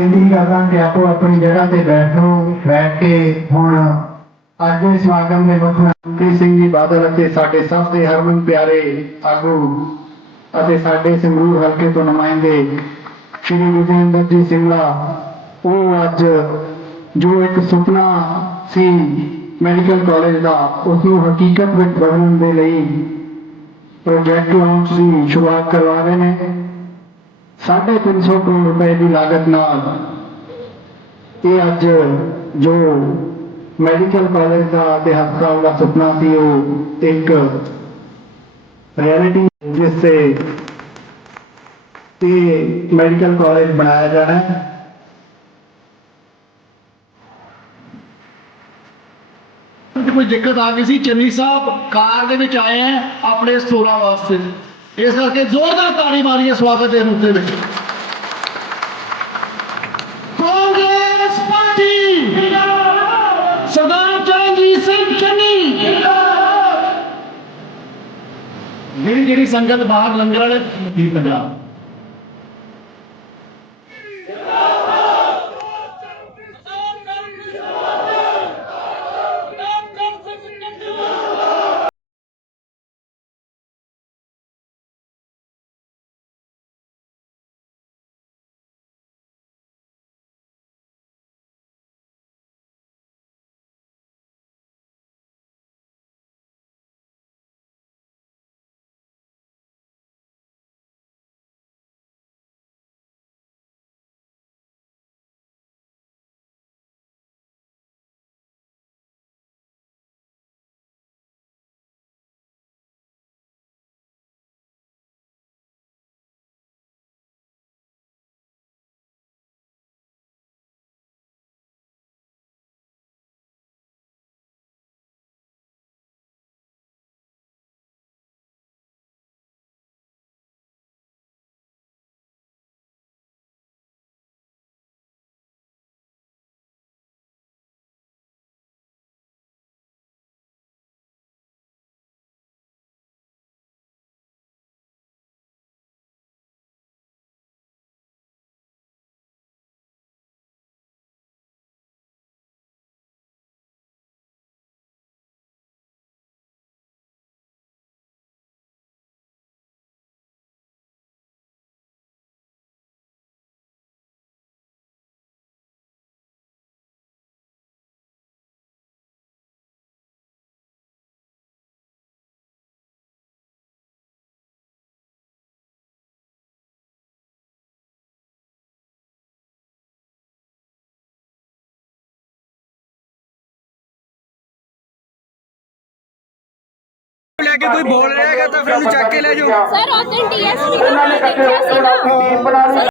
ਮੈਂ ਬੇਨਤੀ ਕਰਦਾ ਕਿ ਆਪੋ ਆਪਣੀ ਜਗ੍ਹਾ ਤੇ ਬੈਠੋ ਬੈਠ ਕੇ ਹੁਣ ਅੱਜ ਦੇ ਸਮਾਗਮ ਦੇ ਮੁੱਖ ਮੰਤਰੀ ਸਿੰਘ ਜੀ ਬਾਦਲ ਅਤੇ ਸਾਡੇ ਸਭ ਦੇ ਹਰਮਨ ਪਿਆਰੇ ਆਗੂ ਅਤੇ ਸਾਡੇ ਸੰਗਰੂਰ ਹਲਕੇ ਤੋਂ ਨੁਮਾਇੰਦੇ ਸ਼੍ਰੀ ਵਿਜੇਂਦਰ ਜੀ ਸਿੰਘਲਾ ਉਹ ਅੱਜ ਜੋ ਇੱਕ ਸੁਪਨਾ ਸੀ ਮੈਡੀਕਲ ਕਾਲਜ ਦਾ ਉਸ ਨੂੰ ਹਕੀਕਤ ਵਿੱਚ ਬਦਲਣ ਦੇ ਲਈ ਪ੍ਰੋਜੈਕਟ ਲਾਂਚ ਦੀ ਸ਼ੁਰੂਆਤ ਕਰਵਾ ਰਹੇ ਨੇ। ਸਾਢੇ ਤਿੰਨ ਸੌ ਕਰੋੜ ਰੁਪਏ ਦੀ ਲਾਗਤ ਨਾਲ ਇਹ ਅੱਜ ਜੋ ਮੈਡੀਕਲ ਕਾਲਜ ਦਾ ਤੇ ਹਸਪਤਾਲ ਦਾ ਸੁਪਨਾ ਸੀ, ਉਹ ਇੱਕ ਰਿਐਲਿਟੀ ਜਿਸ ਤੇ ਇਹ ਮੈਡੀਕਲ ਕਾਲਜ ਬਣਾਇਆ ਜਾਣਾ ਹੈ। ਕੋਈ ਦਿੱਕਤ ਆ ਗਈ ਸੀ? ਚੰਨੀ ਸਾਹਿਬ, ਕਾਰ ਦੇ ਵਿੱਚ ਆਏ ਆ ਆਪਣੇ ਸਟੋਰਾਂ ਵਾਸਤੇ। ਇਸ ਕਰਕੇ ਜ਼ੋਰਦਾਰ ਤਾੜੀ ਮਾਰੀਏ ਸਵਾਗਤ ਦੇ ਰੂਪ ਦੇ ਵਿੱਚ ਕਾਂਗਰਸ ਪਾਰਟੀ। ਸਰਦਾਰ ਚਰਨਜੀਤ ਸਿੰਘ ਚੰਨੀ। ਮੇਰੀ ਜਿਹੜੀ ਸੰਗਤ ਬਾਹਰ ਲੰਗਰ ਵਾਲੇ ਦੀ ਪੰਜਾਬ। ਲੈ ਕੇ ਕੋਈ ਬੋਲ ਰਿਹਾ ਹੈਗਾ ਤਾਂ ਫਿਰ ਉਹਨੂੰ ਚੱਕ ਕੇ ਲੈ ਜਾਓ। ਸਰ ਉਦੋਂ ਡੀਐਸਪੀ ਨੂੰ ਦੇਖਿਆ ਸੀ ਨਾ।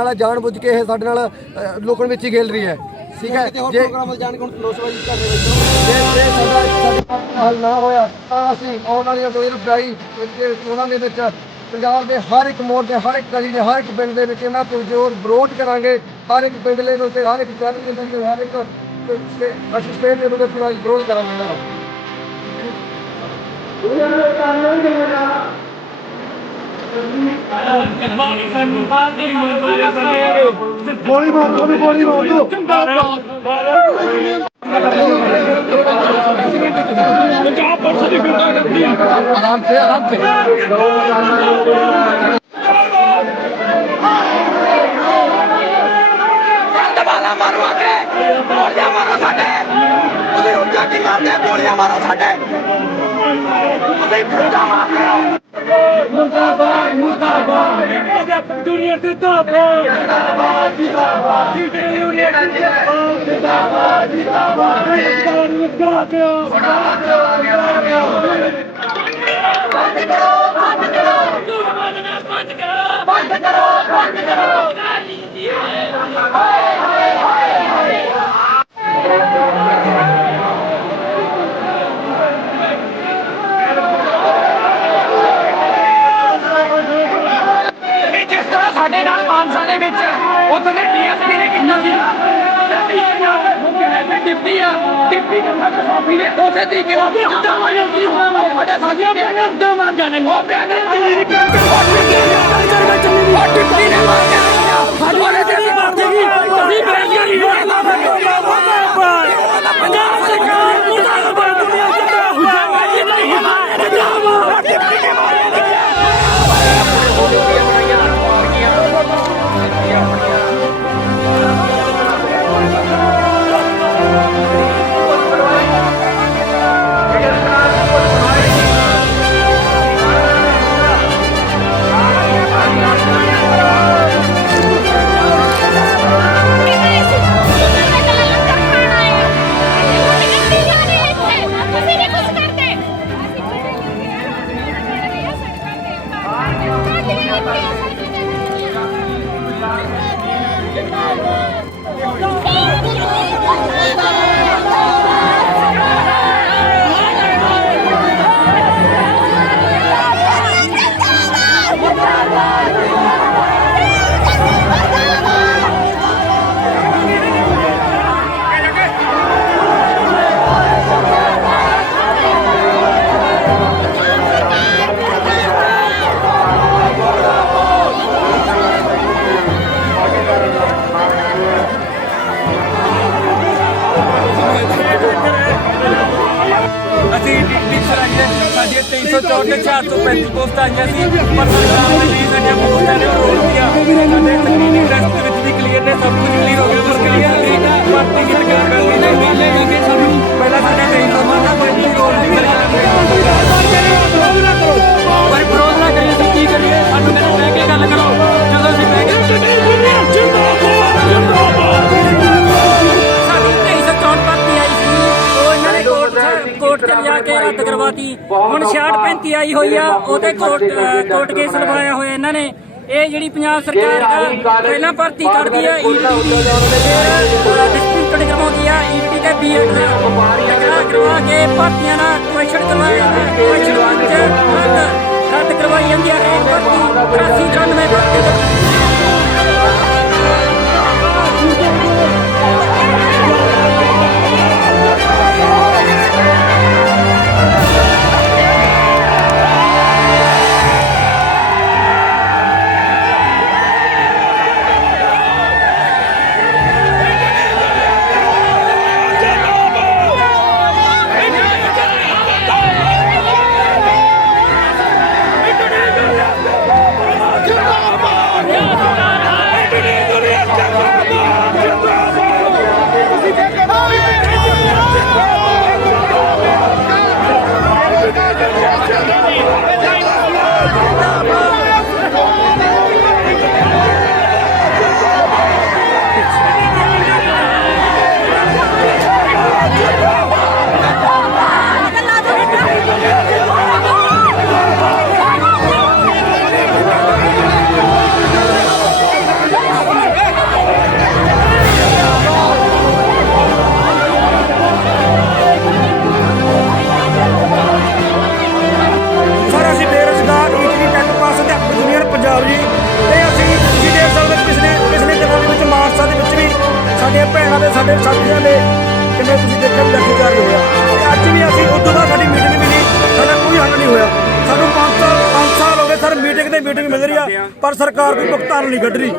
ਨਾਲ ਜਾਣ ਬੁੱਝ ਕੇ ਇਹ ਸਾਡੇ ਨਾਲ ਅ, ਲੁਕਣ ਵਿੱਚ ਹੀ ਖੇਲ ਰਹੀ ਹੈ। ਠੀਕ ਹੈ? ਜੇ ਪ੍ਰੋਗਰਾਮ ਜਾਣ ਕੋਲ ਲੋਸਵਾਜੀ ਕਰਨੇ ਵਿੱਚ ਜੇ ਜੇ ਸਾਡਾ ਸਾਡਾ ਹੱਲ ਨਾ ਹੋਇਆ ਤਾਂ ਅਸੀਂ ਆਉਣ ਵਾਲੀ ਅਗਲੀ ਰੁਪਾਈ ਉਹਨਾਂ ਦੇ ਵਿੱਚ ਪੰਜਾਬ ਦੇ ਹਰ ਇੱਕ ਮੋੜ ਤੇ ਹਰ ਇੱਕ ਗਲੀ ਦੇ ਹਰ ਇੱਕ ਪਿੰਡ ਦੇ ਵਿੱਚ ਇਹਨਾਂ ਤੋਂ ਜ਼ੋਰ ਵਿਰੋਧ ਕਰਾਂਗੇ। ਹਰ ਇੱਕ ਪਿੰਡ ਦੇ ਉੱਤੇ ਹਰ ਇੱਕ ਸ਼ਹਿਰ ਦੇ ਉੱਤੇ ਹਰ ਇੱਕ ਤੇ ਅਸੀਂ ਸਟੇਟ ਦੇ ਉੱਤੇ ਪੂਰਾ ਵਿਰੋਧ ਕਰਾਂਗੇ ਇਹਨਾਂ ਦਾ। ਗੋਲੀ ਮਾਰ ਦੋ ਗੋਲੀ ਮਾਰ ਦੋ ਆਰਾਮ ਸੇ ਆਰਾਮ ਸੇ ਦੁਨੀਆ ਤੇ ਤਾਪੋ ਜਿੰਦਾਬਾਦ। ਜਿੰਦਾਬਾਦ ਦੁਨੀਆ ਤੇ ਜਿੰਦਾਬਾਦ ਜਿੰਦਾਬਾਦ ਜਿੰਦਾਬਾਦ। ਬਣਾ ਦਿਓ ਬਣਾ ਦਿਓ ਬਣਾ ਦਿਓ ਬੰਦ ਕਰੋ ਬੰਦ ਕਰੋ ਬੰਦ ਕਰੋ ਬੰਦ ਕਰੋ ਬੰਦ ਕਰੋ ਇਹ ਸਾਡੇ ਨਾਲ ਮਾਨਸਾ ਦੇ ਵਿੱਚ ਉੱਥੇ ਦੇ ਡੀਐਸਪੀ ਨੇ ਕੀਤਾ ਸੀ। ਡਿਪਟੀ ਆ ਡਿਪਟੀ ਦਾ ਫੱਕ ਸੌਂਪੀ ਨੇ ਉਸੇ ਤਰੀਕੇ ਨਾਲ ਜਿੱਦਾਂ ਮਾਰਿਆ ਸੀ ਸਾਡੇ ਸਾਥੀਆਂ ਨੇ ਉੱਦਾਂ ਮਾਰ ਜਾਣੇ ਉਹ ਬਿਆਨੇ ਉਹ ਡਿਪਟੀ ਨੇ ਮਾਰਿਆ ਸਾਡੇ ਤੇ ਮਾਰ ਦੇਗੀ। ਅਸੀਂ ਬੈਠੀਆਂ ਨਹੀਂ ਪੰਜਾਬ 435 ਪੋਸਟਾਂ ਆਈਆਂ ਸੀ ਉਹਤੇ ਕੋਰਟ ਕੋਰਟ ਕੇਸ ਲਵਾਇਆ ਹੋਇਆ ਇਹਨਾਂ ਨੇ। ਇਹ ਜਿਹੜੀ ਪੰਜਾਬ ਸਰਕਾਰ ਦਾ ਪਹਿਲਾਂ ਭਰਤੀ ਕਰਦੀ ਆ ਈਟੀ ਡਿਸਪਿਊਟਡ ਕਰਵਾਉਂਦੀ ਆ ਈਟੀ ਤੇ ਬੀਐਡ ਦਾ। ਟਕਰਾ ਕਰਵਾ ਕੇ ਭਰਤੀਆਂ ਦਾ ਕੁਐਸਚਨ ਕਰਵਾਇਆ ਕੁਐਸਚਨ ਪੰਜ ਰੱਦ ਕਰਵਾਈ ਜਾਂਦੀ ਆ ਇਹ ਭਰਤੀ 83 94 ਭਰਤੀ ਪਰ ਸਰਕਾਰ ਕੋਈ ਭੁਗਤਾਨ ਨਹੀਂ ਕੱਢ ਰਹੀ।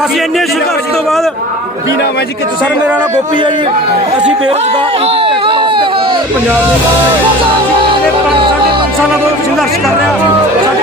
ਅਸੀਂ ਇੰਨੇ ਸੰਘਰਸ਼ ਤੋਂ ਬਾਅਦ ਕੀ ਨਾਮ ਹੈ ਜੀ? ਕਿ ਸਰ ਮੇਰਾ ਨਾਮ ਗੋਪੀ ਹੈ ਜੀ। ਅਸੀਂ ਬੇਰੁਜ਼ਗਾਰ ਪੰਜਾਬ ਦੇ ਪੰਜ ਸਾਢੇ ਪੰਜ ਸਾਲਾਂ ਤੋਂ ਸੰਘਰਸ਼ ਕਰ ਰਹੇ ਹਾਂ ਸਾਡੀ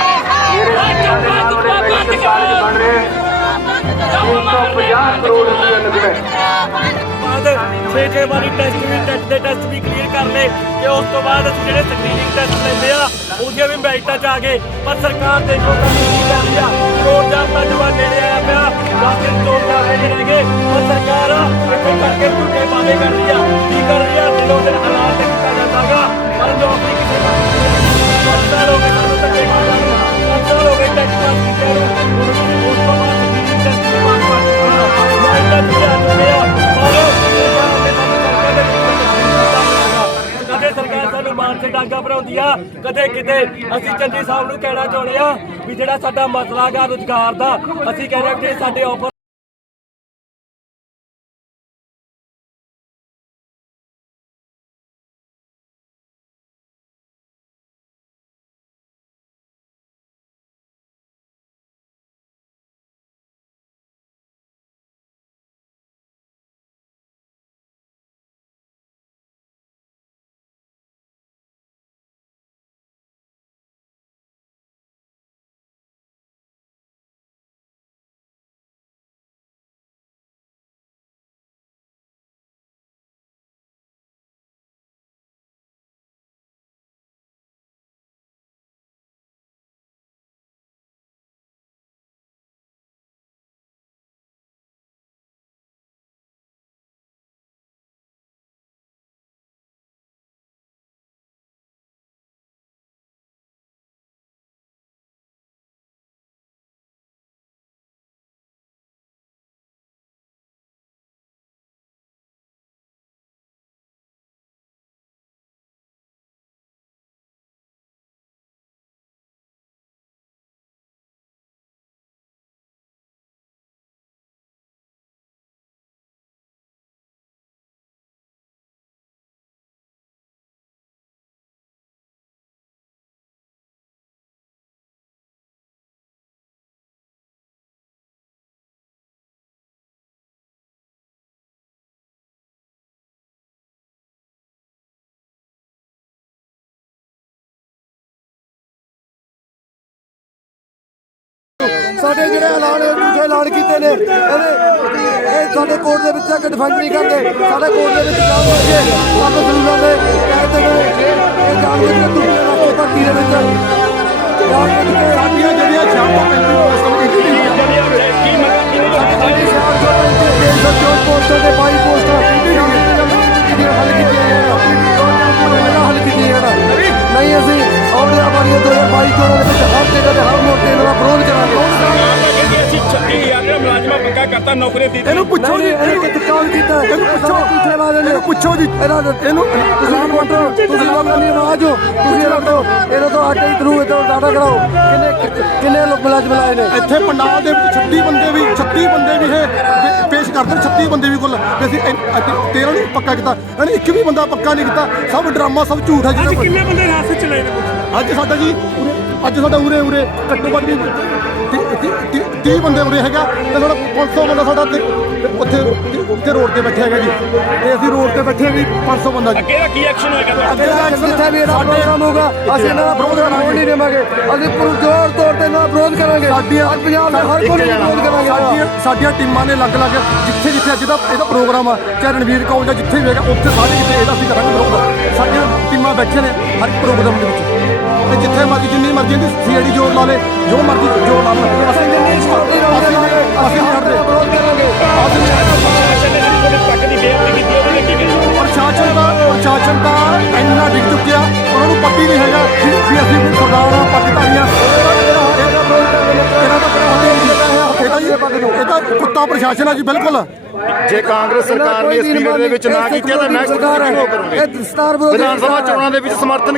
ਛੇ ਛੇ ਵਾਰੀ ਟੈਸਟ ਵੀ ਟੈਸਟ ਦੇ ਟੈਸਟ ਵੀ ਕਲੀਅਰ ਕਰ ਲਏ ਤੇ ਉਸ ਤੋਂ ਬਾਅਦ ਅਸੀਂ ਜਿਹੜੇ ਸਕਰੀਨਿੰਗ ਟੈਸਟ ਲੈਂਦੇ ਆ ਉਹਦੀਆਂ ਵੀ ਮੈਰਿਟਾਂ 'ਚ ਆ ਗਏ ਪਰ ਸਰਕਾਰ ਦੇਖੋ ਕੰਮ ਕੀ ਕਰ ਰਹੀ ਆ ਰੋਜ਼ਾਨਾ ਦਾ ਜਵਾਨ ਨੇੜੇ ਆਇਆ ਪਿਆ ਰਾਸ਼ਨ ਤੋਂ ਚਾਹੇ ਰਹਿ ਗਏ ਪਰ ਸਰਕਾਰ ਇੱਥੇ ਕਰਕੇ ਝੂਠੇ ਵਾਅਦੇ ਕਰ ਰਹੀ ਆ ਕੀ ਕਰ ਰਹੀ ਆ ਦਿਨੋਂ ਦਿਨ ਹਾਲਾਤ ਤੇ ਕੀਤਾ ਜਾਂਦਾਗਾ ਪਰ ਲੋਕ ਨਹੀਂ ਕਿਸੇ ਦਾ ਲੋਕ ਸਾਨੂੰ ਧੱਕੇ ਖਾਂਦੇ ਨੂੰ ਪੰਜ ਕਦੇ ਸਰਕਾਰ ਸਾਨੂੰ ਮਾਰ ਤੇ ਡਾਂਗਾ ਭਰਾਉਂਦੀ ਆ, ਕਦੇ ਕਿਤੇ। ਅਸੀਂ ਚੰਦੀ ਸਾਹਿਬ ਨੂੰ ਕਹਿਣਾ ਚਾਹੁੰਦੇ ਆ ਵੀ ਜਿਹੜਾ ਸਾਡਾ ਮਸਲਾ ਗਾ ਰੁਜ਼ਗਾਰ ਦਾ, ਅਸੀਂ ਕਹਿੰਦੇ ਆ ਕਿ ਸਾਡੇ ਆਫਰ ਸਾਡੇ ਜਿਹੜੇ ਐਲਾਨ ਝੂਠੇ ਐਲਾਨ ਕੀਤੇ ਨੇ ਇਹਦੇ ਇਹ ਸਾਡੇ ਕੋਰਟ ਦੇ ਵਿੱਚ ਆ ਕੇ ਡਿਫੈਂਡ ਨਹੀਂ ਕਰਦੇ। ਸਾਡੇ ਕੋਰਟ ਦੇ ਵਿੱਚ ਜਾਣ ਕੇ ਜ਼ਰੂਰਾਂ ਦੇ ਕਹਿੰਦੇ ਨੇ ਇਹ ਜਾਣ ਕੇ ਦੁਨੀਆ ਰਾਸ਼ਟਰੀ ਭਰਤੀ ਦੇ ਵਿੱਚ ਕੇ ਸਾਡੀਆਂ ਜਿਹੜੀਆਂ 435 ਪੋਸਟਾਂ ਨੇ ਕੀ ਮਤਲਬ ਸਾਡੀ 435 ਪੋਸਟਾਂ ਦੇ 22 ਪੋਸਟਾਂ ਜਿਹੜੀਆਂ ਹੱਲ ਕੀਤੀਆਂ ਜਾਣ ਹੱਲ ਜਾਣ ਨਹੀਂ ਅਸੀਂ ਆਉਣੀਆਂ ਵਾਲੀਆਂ 2022 ਚੋਣਾਂ ਦੇ ਵਿੱਚ ਹਰ ਜਗ੍ਹਾ ਤੇ ਹਰ ਮੋਰਚੇ ਦਾ ਵਿਰੋਧ ਕਰਾਂਗੇ। ਅਸੀਂ 36000 ਦੇ ਮੁਲਾਜ਼ਮਾਂ ਪੱਕਾ ਕਰਤਾ ਨੌਕਰੀ ਦਿੱਤੀ ਇਹਨੂੰ ਪੁੱਛੋ ਜੀ। ਇਹਨੂੰ ਕਿੱਥੇ ਕੌਣ ਕੀਤਾ? ਇਹਨੂੰ ਪੁੱਛੋ। ਪੁੱਛੇ। ਬਾਰੇ ਇਹਨੂੰ ਪੁੱਛੋ ਜੀ। ਇਹਨਾਂ ਦੇ- ਇਹਨੂੰ ਤੁਸੀਂ ਵੋਟਰ ਤੁਸੀਂ ਲੋਕਾਂ ਦੀ ਆਵਾਜ਼। ਹੋ ਤੁਸੀਂ ਇਹਨਾਂ ਤੋਂ ਇਹਨਾਂ ਤੋਂ ਆਟੇ ਥਰੂ ਇਹਦਾ ਡਾਟਾ ਕਰਾਓ ਕਿੰਨੇ ਕਿੰਨੇ ਲੋਕ ਮੁਲਾਜ਼ਮ ਲਾਏ ਨੇ? ਇੱਥੇ ਪੰਡਾਲ ਦੇ ਵਿੱਚ 36 ਬੰਦੇ ਵੀ 36 ਬੰਦੇ ਵੀ ਇਹ ਪੇਸ਼ ਕਰਦੇ ਨੇ 36 ਬੰਦੇ ਵੀ ਕੁੱਲ। ਅਸੀਂ 13 ਨੂੰ ਪੱਕਾ ਕੀਤਾ। ਇਹਨੇ ਇੱਕ ਵੀ ਬੰਦਾ ਪੱਕਾ ਨਹੀਂ ਕੀਤਾ। ਸਭ ਡਰਾਮਾ ਸਭ ਝੂਠ ਹੈ ਜਿਹੜਾ ਕਿੰਨੇ ਬੰਦੇ ਰਾਸਤੇ ਚ ਲਏ ਨੇ ਅੱਜ ਸਾਡਾ ਜੀ ਉਰੇ, ਅੱਜ ਸਾਡਾ ਉਰੇ ਉਰੇ, ਘੱਟੋ ਘੱਟ ਵੀ 30 ਬੰਦੇ ਉਰੇ ਹੈਗਾ ਤੇ ਸਾਡਾ 500 ਬੰਦਾ ਸਾਡਾ ਤੇ ਤੇ ਉੱਥੇ ਉੱਥੇ ਰੋਡ ਤੇ ਬੈਠੇ ਹੈਗੇ ਜੀ। ਤੇ ਅਸੀਂ ਰੋਡ ਤੇ ਬੈਠੇ ਜੀ 500 ਬੰਦਾ ਜੀ। ਕਿਹੜਾ ਕੀ ਐਕਸ਼ਨ ਹੋਏਗਾ ਤੁਹਾਡਾ? ਅੱਗੇ ਦਾ action ਜਿੱਥੇ ਵੀ ਇਹਦਾ ਪ੍ਰੋਗਰਾਮ ਹੋਊਗਾ ਅਸੀਂ ਇਹਨਾਂ ਦਾ ਪ੍ਰੋਗਰਾਮ ਹੋਣ ਨਹੀਂ ਦੇਵਾਂਗੇ। ਅਸੀਂ ਪੁਰਜੋਰ ਤੌਰ ਤੇ ਇਹਨਾਂ ਦਾ ਵਿਰੋਧ ਕਰਾਂਗੇ। ਸਾਡੀਆਂ ਅੱਜ ਪੰਜਾਬ ਦੇ ਹਰ ਕੋਈ ਵਿਰੋਧ ਕਰਾਂਗੇ। ਸਾਡੀਆਂ ਸਾਡੀਆਂ ਟੀਮਾਂ ਨੇ ਅਲੱਗ-ਅਲੱਗ ਜਿੱਥੇ ਜਿੱਥੇ ਅੱਜ ਦਾ ਇਹਦਾ ਪ੍ਰੋਗਰਾਮ ਆ ਚਾਹੇ ਰਣਵੀਰ ਕੌਰ ਜਾਂ ਜਿੱਥੇ ਵੀ ਹੈਗਾ ਉੱਥੇ ਸਾਰੇ ਕਿਤੇ ਇਹਦਾ ਅਸੀਂ ਕਰਾਂਗੇ ਵਿਰੋਧ। ਸਾਡੀਆਂ ਟੀਮਾਂ ਬੈਠੇ ਨੇ ਹਰ ਇੱਕ ਪ੍ਰੋਗਰਾਮ ਦੇ ਵਿੱਚ। ਤੇ ਜਿੱਥੇ ਮਰਜ਼ੀ ਜਿੰਨੀ ਮਰਜ਼ੀ ਦੀ ਸੀਆਈਡੀ ਜੋਰ ਲਾ ਲੇ ਜੋ ਮਰਜ਼ੀ ਜੋਰ ਲਾ ਲੇ। ਅਸੀਂ ਜਿੰਨੀ ਸਟਾਪੀ ਅਸੀਂ ਅਸੀਂ ਨਹੀਂ ਹਟਦੇ ਵਿਰੋਧ ਕਰਾਂਗੇ। ਅਸੀਂ ਨਹੀਂ ਹਟਦੇ ਪ੍ਰਸ਼ਾਸਨ ਦੀ ਪ੍ਰਸ਼ਾਸਨ ਦਾ ਇੰਨਾ ਡਿੱਗ ਚੁੱਕਿਆ ਉਹਨਾਂ ਨੂੰ ਪਤਾ ਹੀ ਨਹੀਂ ਹੈਗਾ ਵੀ ਵੀ ਅਸੀਂ ਵੀ ਸਰਦਾਰ ਆ ਪੱਗਧਾਰੀਆਂ ਇਹਨਾਂ ਦਾ ਇਹਦਾ ਜੀ ਇਹਦਾ ਕੁੱਤਾ ਪ੍ਰਸ਼ਾਸਨ ਆ ਜੀ ਬਿਲਕੁਲ ਜੇ ਕਾਂਗਰਸ ਸਰਕਾਰ ਨੇ ਇਸ ਪੀਰੀਅਡ ਦੇ ਵਿੱਚ ਨਾ ਕੀਤਾ ਤਾਂ ਨੈਕਸਟ ਕਰੋਗੇ? ਇਹ ਦਸਤਾਰ ਵਿਧਾਨ ਸਭਾ ਚੋਣਾਂ ਦੇ ਵਿੱਚ ਸਮਰਥਨ